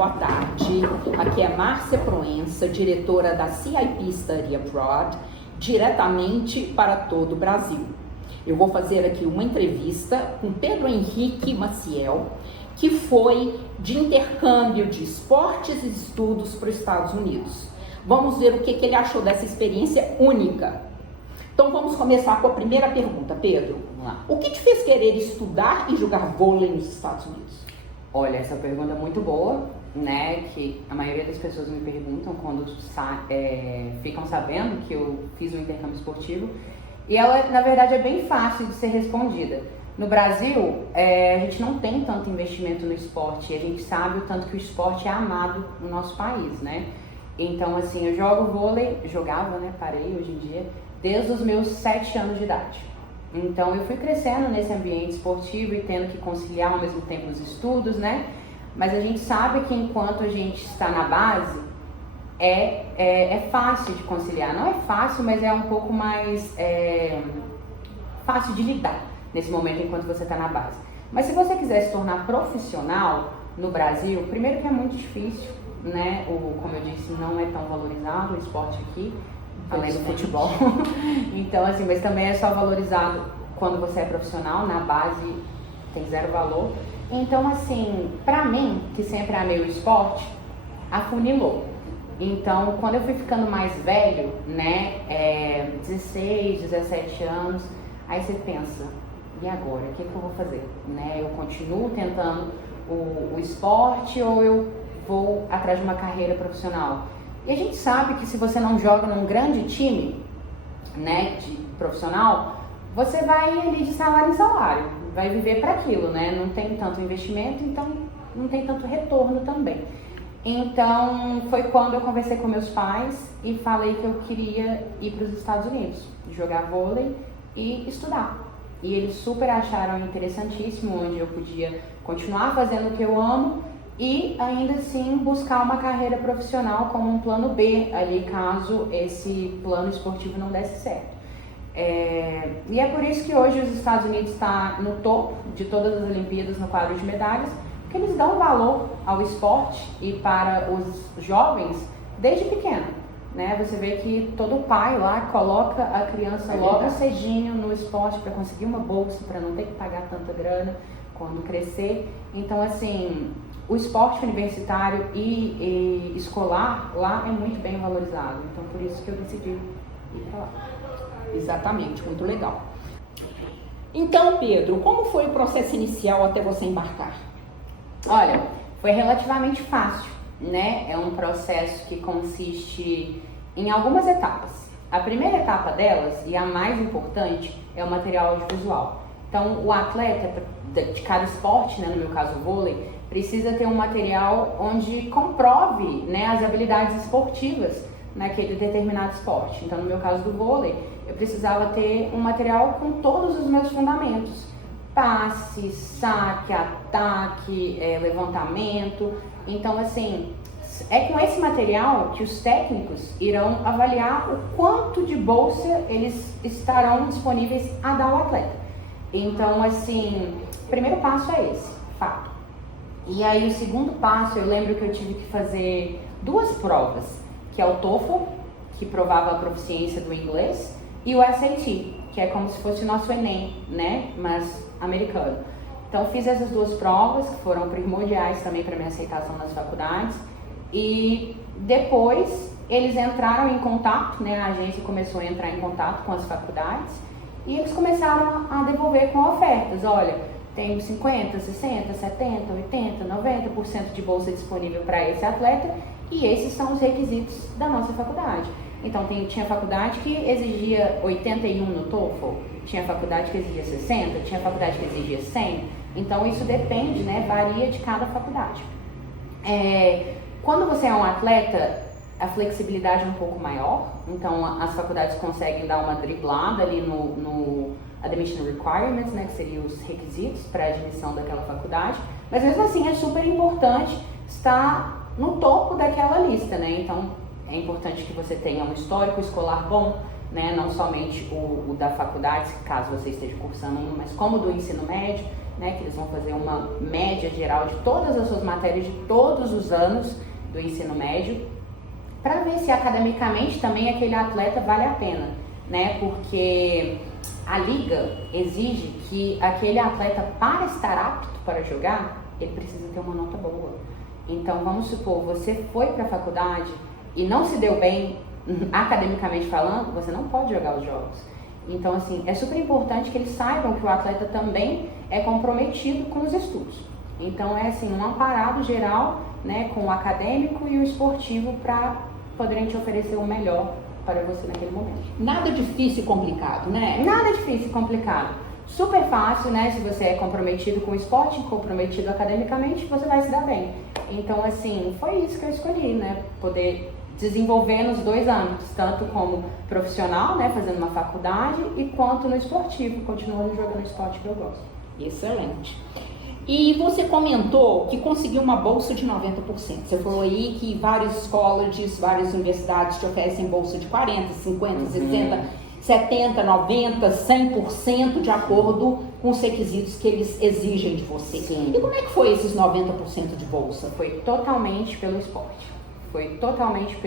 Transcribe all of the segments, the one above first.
boa tarde. Aqui é Márcia Proença, diretora da CIP Study Abroad, diretamente para todo o Brasil. Eu vou fazer aqui uma entrevista com Pedro Henrique Maciel, que foi de intercâmbio de esportes e estudos para os Estados Unidos. Vamos ver o que ele achou dessa experiência única. Então vamos começar com a primeira pergunta, Pedro. Vamos lá. O que te fez querer estudar e jogar vôlei nos Estados Unidos? Olha, essa pergunta é muito boa, né? Que a maioria das pessoas me perguntam quando ficam sabendo que eu fiz um intercâmbio esportivo. E ela, na verdade, é bem fácil de ser respondida. No Brasil, a gente não tem tanto investimento no esporte. E a gente sabe o tanto que o esporte é amado no nosso país, né? Então, assim, eu jogo vôlei, jogava, né? Parei hoje em dia, desde os meus 7 anos de idade. Então, eu fui crescendo nesse ambiente esportivo e tendo que conciliar ao mesmo tempo os estudos, né? Mas a gente sabe que enquanto a gente está na base, é fácil de conciliar. Não é fácil, mas é um pouco mais fácil de lidar nesse momento enquanto você está na base. Mas se você quiser se tornar profissional no Brasil, primeiro que é muito difícil, né? Como eu disse, não é tão valorizado o esporte aqui, além do futebol. Então, assim, mas também é só valorizado quando você é profissional, na base tem zero valor. Então, assim, pra mim, que sempre amei o esporte, afunilou. Então, quando eu fui ficando mais velho, né, 16, 17 anos, aí você pensa, e agora? O que eu vou fazer? Né? Eu continuo tentando o esporte ou eu vou atrás de uma carreira profissional? E a gente sabe que se você não joga num grande time, né, de profissional, você vai ali de salário em salário, vai viver para aquilo, né? Não tem tanto investimento, então não tem tanto retorno também. Então foi quando eu conversei com meus pais e falei que eu queria ir para os Estados Unidos, jogar vôlei e estudar. E eles super acharam interessantíssimo, onde eu podia continuar fazendo o que eu amo e ainda assim buscar uma carreira profissional como um plano B ali, caso esse plano esportivo não desse certo. E é por isso que hoje os Estados Unidos está no topo de todas as Olimpíadas no quadro de medalhas, porque eles dão valor ao esporte e para os jovens desde pequeno, né? Você vê que todo pai lá coloca a criança logo cedinho no esporte para conseguir uma bolsa, para não ter que pagar tanta grana quando crescer. Então, assim, o esporte universitário e escolar lá é muito bem valorizado. Então, por isso que eu decidi ir para lá. Exatamente, muito legal. Então, Pedro, como foi o processo inicial até você embarcar? Olha, foi relativamente fácil, né? É um processo que consiste em algumas etapas. A primeira etapa delas, e a mais importante, é o material audiovisual. Então, o atleta de cada esporte, né, no meu caso o vôlei, precisa ter um material onde comprove, né, as habilidades esportivas naquele determinado esporte. Então, no meu caso do vôlei, eu precisava ter um material com todos os meus fundamentos. Passe, saque, ataque, levantamento. Então, assim, é com esse material que os técnicos irão avaliar o quanto de bolsa eles estarão disponíveis a dar ao atleta. Então, assim, o primeiro passo é esse, fato. E aí, o segundo passo, eu lembro que eu tive que fazer 2 provas, que é o TOEFL, que provava a proficiência do inglês, e o SAT, que é como se fosse o nosso Enem, né, mas americano. Então, fiz essas 2 provas, que foram primordiais também para minha aceitação nas faculdades, e depois eles entraram em contato, né, a agência começou a entrar em contato com as faculdades, e eles começaram a devolver com ofertas. Olha, tem 50%, 60%, 70%, 80%, 90% de bolsa disponível para esse atleta, e esses são os requisitos da nossa faculdade. Então, tinha faculdade que exigia 81 no TOEFL, tinha faculdade que exigia 60, tinha faculdade que exigia 100. Então, isso depende, né, varia de cada faculdade. Quando você é um atleta, a flexibilidade é um pouco maior, então as faculdades conseguem dar uma driblada ali no Admission Requirements, né, que seriam os requisitos para admissão daquela faculdade, mas mesmo assim é super importante estar no topo daquela lista, né? Então é importante que você tenha um histórico escolar bom, né? Não somente o da faculdade, caso você esteja cursando um, mas como do ensino médio. né, que eles vão fazer uma média geral de todas as suas matérias de todos os anos do ensino médio, para ver se academicamente também aquele atleta vale a pena, né, porque a liga exige que aquele atleta, para estar apto para jogar, ele precisa ter uma nota boa. Então, vamos supor, você foi para a faculdade e não se deu bem, academicamente falando, você não pode jogar os jogos. Então, assim, é super importante que eles saibam que o atleta também é comprometido com os estudos. Então, é assim, um amparado geral, né, com o acadêmico e o esportivo para poderem te oferecer o melhor para você naquele momento. Nada difícil e complicado, né? Nada difícil e complicado. Super fácil, né? Se você é comprometido com o esporte, comprometido academicamente, você vai se dar bem. Então, assim, foi isso que eu escolhi, né? Poder desenvolver nos dois âmbitos, tanto como profissional, né? Fazendo uma faculdade, e quanto no esportivo, continuando jogando o esporte que eu gosto. Excelente. E você comentou que conseguiu uma bolsa de 90%. Você falou aí que vários colleges, várias universidades te oferecem bolsa de 40%, 50%, 60%, 70%, 90%, 100% de acordo com os requisitos que eles exigem de você. Sim. E como é que foi esses 90% de bolsa? Foi totalmente pelo esporte. Foi totalmente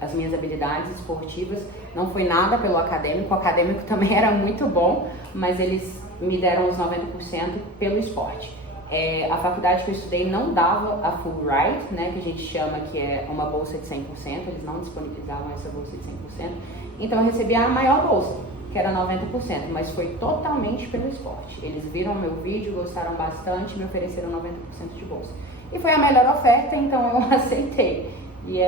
as minhas habilidades esportivas. Não foi nada pelo acadêmico. O acadêmico também era muito bom, mas eles me deram os 90% pelo esporte. A faculdade que eu estudei não dava a full ride, né, que a gente chama, que é uma bolsa de 100%, eles não disponibilizavam essa bolsa de 100%, então eu recebi a maior bolsa, que era 90%, mas foi totalmente pelo esporte. Eles viram meu vídeo, gostaram bastante e me ofereceram 90% de bolsa. E foi a melhor oferta, então eu aceitei. E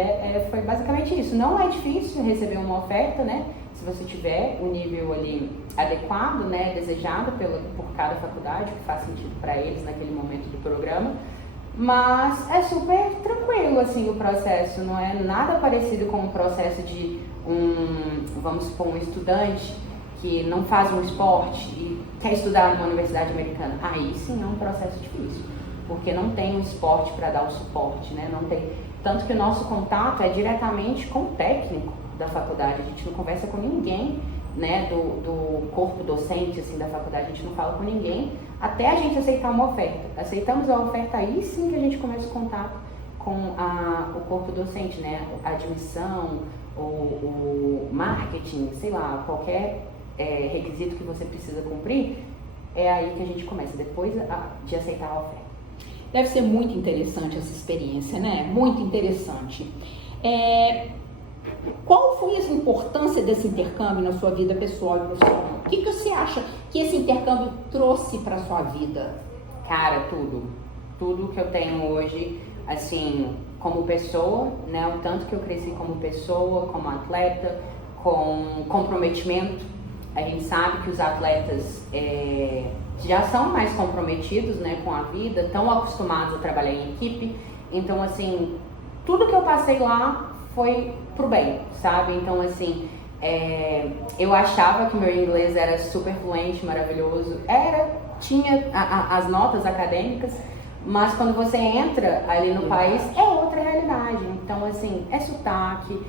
foi basicamente isso. Não é difícil receber uma oferta, né? Se você tiver o nível ali adequado, né, desejado por cada faculdade, que faz sentido para eles naquele momento do programa. Mas é super tranquilo, assim, o processo. Não é nada parecido com o processo de vamos supor, um estudante que não faz um esporte e quer estudar numa universidade americana. Aí sim é um processo difícil, porque não tem um esporte para dar o suporte, né? Não tem. Tanto que o nosso contato é diretamente com o técnico da faculdade. A gente não conversa com ninguém, né, do corpo docente, assim, da faculdade. A gente não fala com ninguém até a gente aceitar uma oferta. Aceitamos a oferta, aí sim que a gente começa o contato com o corpo docente, né? A admissão, o marketing, sei lá, qualquer requisito que você precisa cumprir, é aí que a gente começa, depois de aceitar a oferta. Deve ser muito interessante essa experiência, né? Muito interessante. Qual foi a importância desse intercâmbio na sua vida pessoal e profissional? O que você acha que esse intercâmbio trouxe para a sua vida? Cara, tudo. Tudo que eu tenho hoje, assim, como pessoa, né? O tanto que eu cresci como pessoa, como atleta, com comprometimento. A gente sabe que os atletas já são mais comprometidos, né, com a vida, estão acostumados a trabalhar em equipe. Então, assim, tudo que eu passei lá foi pro bem, sabe? Então, assim, eu achava que meu inglês era super fluente, maravilhoso. Tinha as notas acadêmicas, mas quando você entra ali no país, é outra realidade. Então, assim, é sotaque,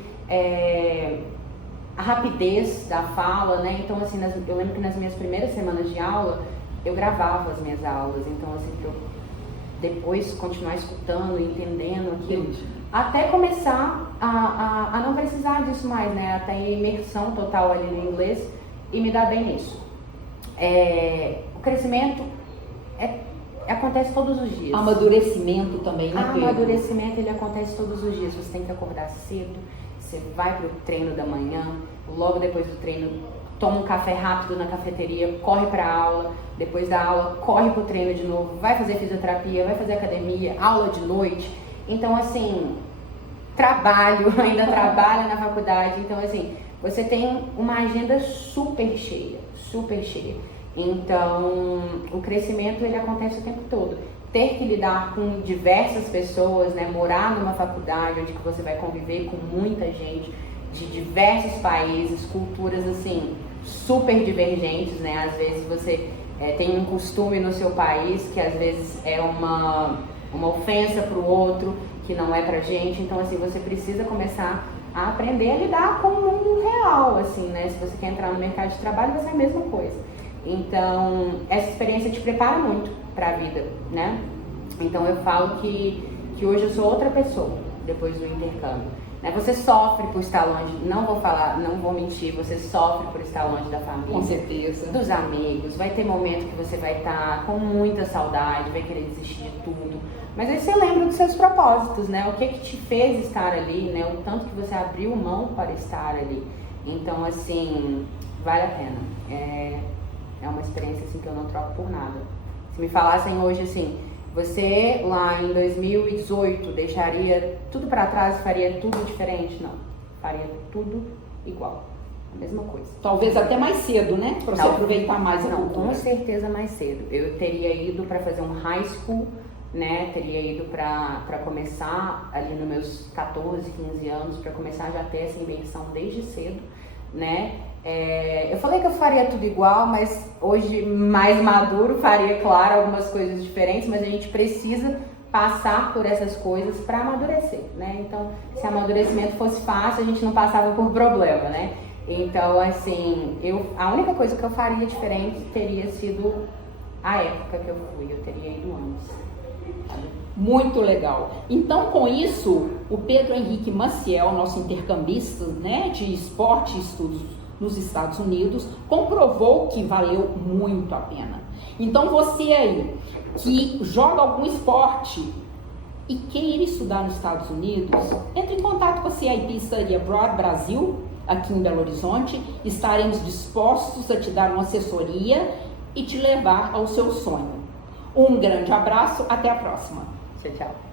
a rapidez da fala, né? Então, assim, eu lembro que nas minhas primeiras semanas de aula, eu gravava as minhas aulas. Então, assim, pra eu depois continuar escutando, entendendo aquilo, até começar a não precisar disso mais, né? Até imersão total ali no inglês e me dar bem nisso. O crescimento acontece todos os dias. Amadurecimento também, né, Pedro? Amadurecimento, ele acontece todos os dias. Você tem que acordar cedo, você vai pro treino da manhã, logo depois do treino toma um café rápido na cafeteria, corre pra aula, depois da aula corre pro treino de novo, vai fazer fisioterapia, vai fazer academia, aula de noite. Então, assim, ainda trabalha na faculdade. Então, assim, você tem uma agenda super cheia, super cheia. Então, o crescimento, ele acontece o tempo todo. Ter que lidar com diversas pessoas, né? Morar numa faculdade onde que você vai conviver com muita gente de diversos países, culturas, assim, super divergentes, né? Às vezes você tem um costume no seu país que às vezes é uma ofensa para o outro, que não é pra gente. Então, assim, você precisa começar a aprender a lidar com o mundo real, assim, né? Se você quer entrar no mercado de trabalho, vai ser a mesma coisa. Então, essa experiência te prepara muito para a vida, né? Então, eu falo que hoje eu sou outra pessoa depois do intercâmbio. Né? Você sofre por estar longe, não vou mentir, você sofre por estar longe da família. Com certeza. Dos amigos, vai ter momento que você vai estar com muita saudade, vai querer desistir de tudo. Mas aí você lembra dos seus propósitos, né? O que te fez estar ali, né? O tanto que você abriu mão para estar ali. Então, assim, vale a pena. É uma experiência assim, que eu não troco por nada. Se me falassem hoje assim, você lá em 2018 deixaria tudo para trás e faria tudo diferente? Não, faria tudo igual, a mesma coisa. Talvez até mais cedo, né? Para você aproveitar mais a cultura. Com certeza mais cedo. Eu teria ido para fazer um high school, né? Teria ido para começar ali nos meus 14, 15 anos, para começar já a ter essa imersão desde cedo, né? Eu falei que eu faria tudo igual, mas hoje mais maduro faria, claro, algumas coisas diferentes, mas a gente precisa passar por essas coisas para amadurecer, né? Então, se amadurecimento fosse fácil, a gente não passava por problema, né? Então, assim, a única coisa que eu faria diferente teria sido a época que eu fui, eu teria ido antes. Muito legal. Então, com isso, o Pedro Henrique Maciel, nosso intercambista, né, de esporte e estudos nos Estados Unidos, comprovou que valeu muito a pena. Então, você aí que joga algum esporte e queira estudar nos Estados Unidos, entre em contato com a CIP Study Abroad Brasil, aqui em Belo Horizonte. Estaremos dispostos a te dar uma assessoria e te levar ao seu sonho. Um grande abraço, até a próxima. Tchau, tchau.